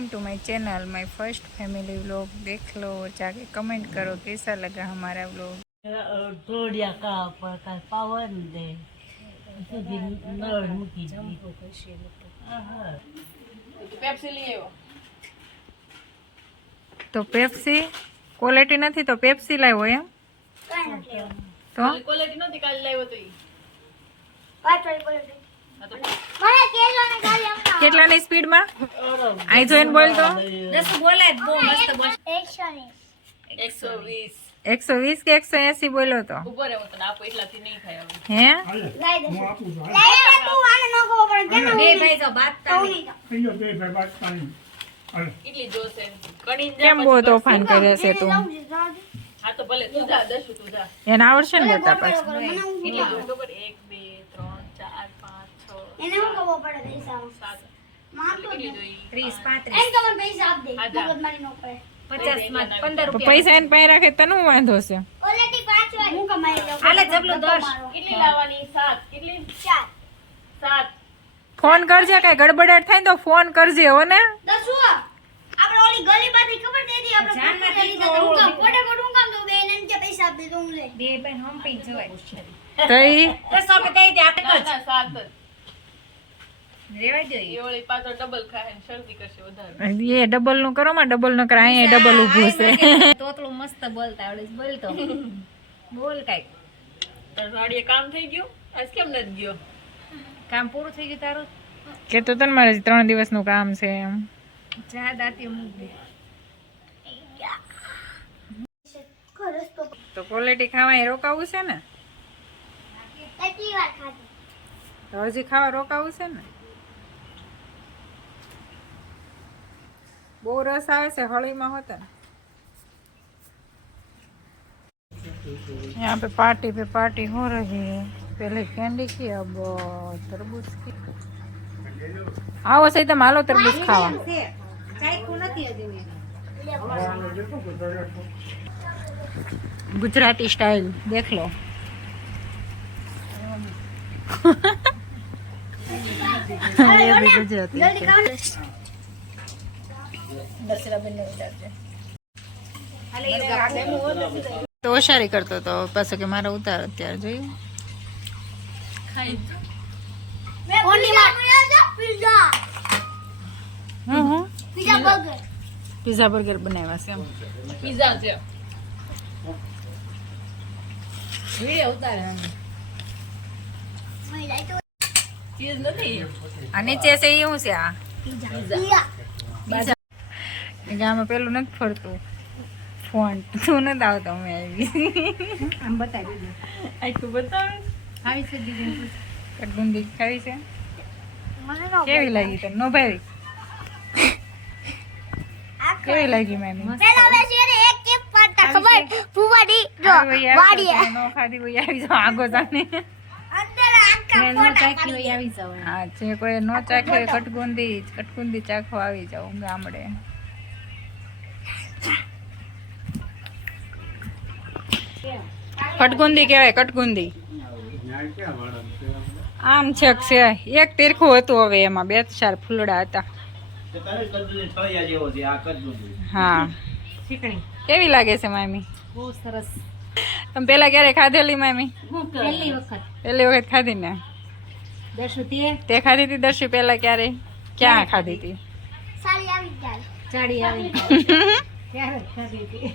Welcome to my channel my first family vlog. देख लो जाके कमेंट करो कैसा लगा हमारा व्लॉग। तोड़िया का पर का पावन दे સુધી નળ મૂકી દી પેપ્સી લઈ આવ્યો તો પેપ્સી ક્વોલિટી નથી તો પેપ્સી લાવ્યો એમ તો ક્વોલિટી નથી કાલે લાવ્યો તો ઈ કેટલાની સ્પીડમાં આઈ જોઈને બોલ તો દસ બોલે બહુ મસ્ત બોલ 120 120 કે 180 બોલ્યો તો ઉપર એવો તને આપો એટલાથી નહીં થાય હે બે ભાઈ જો બાતતા એટલી જોશે કણી કેમ બહુ તોફાન કરે છે તું હા તો ભલે તું જા દસું તું જા એને આવડશે ને બતા પાછું એટલી જો ખબર 1 2 3 4 5 6 એને હું કવો પડે પૈસા 7 માં તો કેટલી જોઈ 30 35 એમ તો મને પૈસા આપ દે મગજ મારી નો પડે 50 માં 15 તો પૈસા એને પાસે રાખે તને હું વાંધો છે ઓલેટી 5 વાર હું કમાઈ લઉં આલે જબલું 10 કેટલી લાવવાની 7 કેટલી 4 7 ફોન કરજે કઈ ગડબડાટ થાય તો ફોન કરજે હો ને દસુ આપણે ઓલી ગલી બાથી ખબર દેતી આપણે જાનમાં લીધા તો હું કામ કોડે કોડ હું કામ દઉં બે એને કે પૈસા આપ દે તો હું લે બે બેન હમ પી જવાય તઈ દસો કે દઈ દે આપણે કર 7 રેવાય દે એ ઓલી પાછો ડબલ ખાય ને શરદી કરશે વધારે એ ડબલ નું કરો માં ડબલ નું કરા અહીંયા ડબલ ઊભું છે તોતલું મસ્ત બોલતા આવડે છે બોલ તો બોલ કાઈ તાર વાડીએ કામ થઈ ગયું આજ કેમ નથી ગયો કામ પૂરું થઈ ગયું તારું કેતો તને મારે 3 દિવસનું કામ છે એમ જા દાતી મૂક દે તો ક્વોલિટી ખાવા રોકાવું છે ને કેટલી વાર ખાધી તો હજી ખાવા રોકાવું છે ને બહુ રસ આવે છે હળીમાં હોता है यहाँ पे पार्टी हो रही है। पहले कैंडी की अब तरबूज की। आओ सही तो मालो तरबूज खावा गुजराती स्टाइल देख लो ये भी गुजराती જલ્દી ખાવ ને તો હોશિયારી કરતો તો પાછો કે મારો ઉતાર અત્યારે જોયું કોની માં pizza pizza burger pizza burger બનાવ્યા છે એમ પીઝા છે વિડિયો ઉતારે મેં લાઈટ ચીઝ નથી આ નીચે છે એ શું છે આ પિઝા ગામમાં પેલું નથી ફરતું ફોન તું નથી આવતો મેં આવી આમ બતાવી દે આખું બતાવે આવી છે દીદી કટબુંદી ખાવી છે મને નો કેવી લાગી તને નો ભાઈ કેવી લાગી મેમી પેલા બેસી અને એક કેક પાડતા ખબર ફુવાડી જો વાડી નો ખાધી હોય આવી જાવ આગો જાને અંદર આખા ફોટા કાઢી આવી જાવ હા જે કોઈ નો ચાખે કટકુંદી ચાખો આવી જાવ ગામડે કટકુંદી કહેવાય કટકુંદી આમ છેક છે એક તીરખું હતું હવે એમાં 2-4 ફૂલડા હતા હા ચીકણી કેવી લાગે છે મામી બહુ સરસ તમે પેલા ક્યારે ખાધેલી મામી પહેલી વખત પહેલી વખત ખાધી ને દર્શુ તે ખાધી હતી દર્શી પેલા ક્યારે ક્યાં ખાધી હતી સારી આવી જાય ચાડી આવી ત્યારે ખાધી હતી